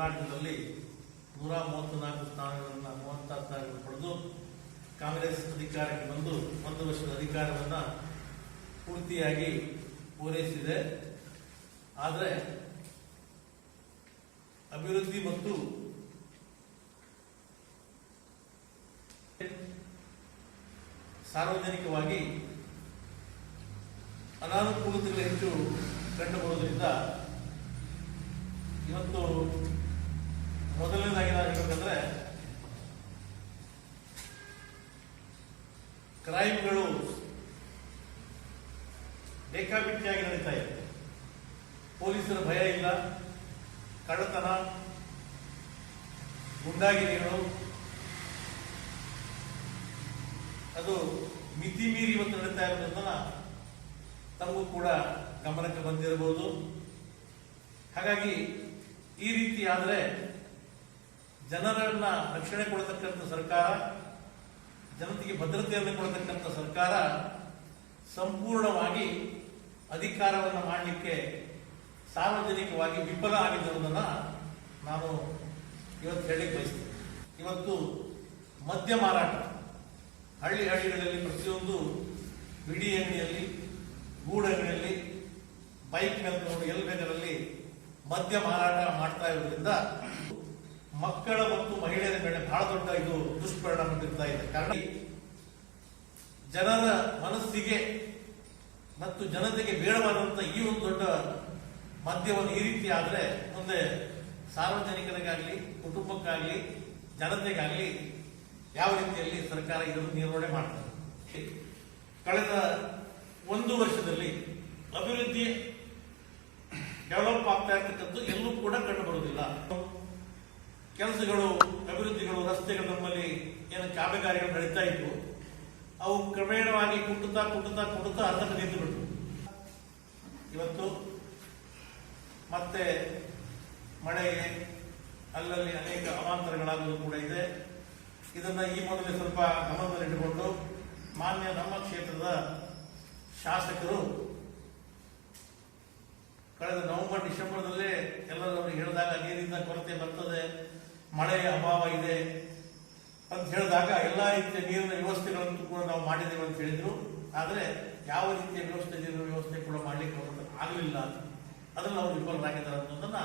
ಕರ್ನಾಟಕದಲ್ಲಿ ನೂರ ಮೂವತ್ತ್ನಾಲ್ಕು ಸ್ಥಾನಗಳನ್ನು ಮೂವತ್ತಾರು ಸ್ಥಾನಗಳನ್ನು ಪಡೆದು ಕಾಂಗ್ರೆಸ್ ಅಧಿಕಾರಕ್ಕೆ ಬಂದು ಒಂದು ವರ್ಷದ ಅಧಿಕಾರವನ್ನು ಪೂರ್ತಿಯಾಗಿ ಪೂರೈಸಿದೆ. ಆದರೆ ಅಭಿವೃದ್ಧಿ ಮತ್ತು ಸಾರ್ವಜನಿಕವಾಗಿ ಅನಾನುಕೂಲತೆಗಳು ಹೆಚ್ಚು ಕಂಡುಬರುವುದರಿಂದ ಇವತ್ತು ಕ್ರೈಮ್ಗಳು ಬೇಕಾಬಿಟ್ಟಿಯಾಗಿ ನಡೀತಾ ಇದೆ. ಪೊಲೀಸರ ಭಯ ಇಲ್ಲ, ಕಳ್ಳತನ, ಗುಂಡಾಗಿರಿಗಳು. ಅದು ಮಿತಿ ಮೀರಿ ಇವತ್ತು ನಡೀತಾ ಇರೋದನ್ನ ತಮಗೂ ಕೂಡ ಗಮನಕ್ಕೆ ಬಂದಿರಬಹುದು. ಹಾಗಾಗಿ ಈ ರೀತಿ ಆದರೆ ಜನರನ್ನ ರಕ್ಷಣೆ ಕೊಡತಕ್ಕಂಥ ಸರ್ಕಾರ ಜನತೆಗೆ ಭದ್ರತೆಯನ್ನು ಕೊಡತಕ್ಕಂಥ ಸರ್ಕಾರ ಸಂಪೂರ್ಣವಾಗಿ ಅಧಿಕಾರವನ್ನು ಮಾಡಲಿಕ್ಕೆ ಸಾರ್ವಜನಿಕವಾಗಿ ವಿಫಲ ಆಗಿರುವುದನ್ನ ನಾನು ಇವತ್ತು ಹೇಳಿಕ್ಕೆ ಬಯಸ್ತೇನೆ. ಇವತ್ತು ಮದ್ಯ ಮಾರಾಟ, ಹಳ್ಳಿ ಹಳ್ಳಿಗಳಲ್ಲಿ ಪ್ರತಿಯೊಂದು ಬಿಡಿ ಅಂಗಡಿಯಲ್ಲಿ ಗೂಡಂಗಡಿಯಲ್ಲಿ ಬೈಕ್ ಮೇಲೆ ನೋಡಿ ಎಲ್ಲಿ ಬೇಕಲ್ಲಿ ಮದ್ಯ ಮಾರಾಟ ಮಾಡ್ತಾ ಇರೋದ್ರಿಂದ ಮಕ್ಕಳ ಮತ್ತು ಮಹಿಳೆಯರ ಮೇಲೆ ಬಹಳ ದೊಡ್ಡ ಇದು ದುಷ್ಪರಿಣಾಮ ಬೀರ್ತಾ ಇದೆ. ಕಾರಣ ಜನರ ಮನಸ್ಸಿಗೆ ಮತ್ತು ಜನತೆಗೆ ಬೇಡವಾದಂತ ಈ ಒಂದು ದೊಡ್ಡ ಮದ್ಯವನ್ನು ಈ ರೀತಿ ಆದ್ರೆ ಮುಂದೆ ಸಾರ್ವಜನಿಕರಿಗಾಗಲಿ, ಕುಟುಂಬಕ್ಕಾಗಲಿ, ಜನತೆಗಾಗಲಿ ಯಾವ ರೀತಿಯಲ್ಲಿ ಸರ್ಕಾರ ಇದನ್ನು ನಿರ್ವಹಣೆ ಮಾಡ್ತದೆ. ಕಳೆದ ಒಂದು ವರ್ಷದಲ್ಲಿ ಅಭಿವೃದ್ಧಿ ಡೆವಲಪ್ ಆಗ್ತಾ ಇರ್ತಕ್ಕಂಥದ್ದು ಕಾಮಗಾರಿಗಳು ನಡೀತಾ ಇದ್ವು. ಅವು ಕ್ರಮೇಣವಾಗಿ ಕುಟ್ಟುತ್ತಾ ಕುಟ್ಟುತ್ತಾ ಕುಟ್ಟುತ್ತಾ ಅದನ್ನು ನಿಂತು ಬಿಟ್ಟು ಇವತ್ತು ಮತ್ತೆ ಮಳೆಗೆ ಅಲ್ಲಲ್ಲಿ ಅನೇಕ ಅವಾಂತರಗಳಾಗುವುದು ಕೂಡ ಇದೆ. ಇದನ್ನ ಈ ಮೊದಲೇ ಸ್ವಲ್ಪ ಗಮನದಲ್ಲಿಟ್ಟುಕೊಂಡು ಮಾನ್ಯ ನಮ್ಮ ಕ್ಷೇತ್ರದ ಶಾಸಕರು ಕಳೆದ ನವೆಂಬರ್ ಡಿಸೆಂಬರ್ನಲ್ಲೇ ಎಲ್ಲರೂ ಹೇಳಿದಾಗ ನೀರಿನ ಕೊರತೆ ಬರ್ತದೆ, ಮಳೆಯ ಅಭಾವ ಅಂತ ಹೇಳಿದಾಗ ಎಲ್ಲ ರೀತಿಯ ನೀರಿನ ವ್ಯವಸ್ಥೆಗಳನ್ನು ಕೂಡ ನಾವು ಮಾಡಿದ್ದೇವೆ ಅಂತ ಹೇಳಿದ್ರು. ಆದರೆ ಯಾವ ರೀತಿಯ ವ್ಯವಸ್ಥೆ ನೀರಿನ ವ್ಯವಸ್ಥೆ ಕೂಡ ಮಾಡ್ಲಿಕ್ಕೆ ಆಗಲಿಲ್ಲ ಅದನ್ನು ಅವರು ವಿಫಲರಾಗಿದ್ದಾರೆ ಅನ್ನೋದನ್ನ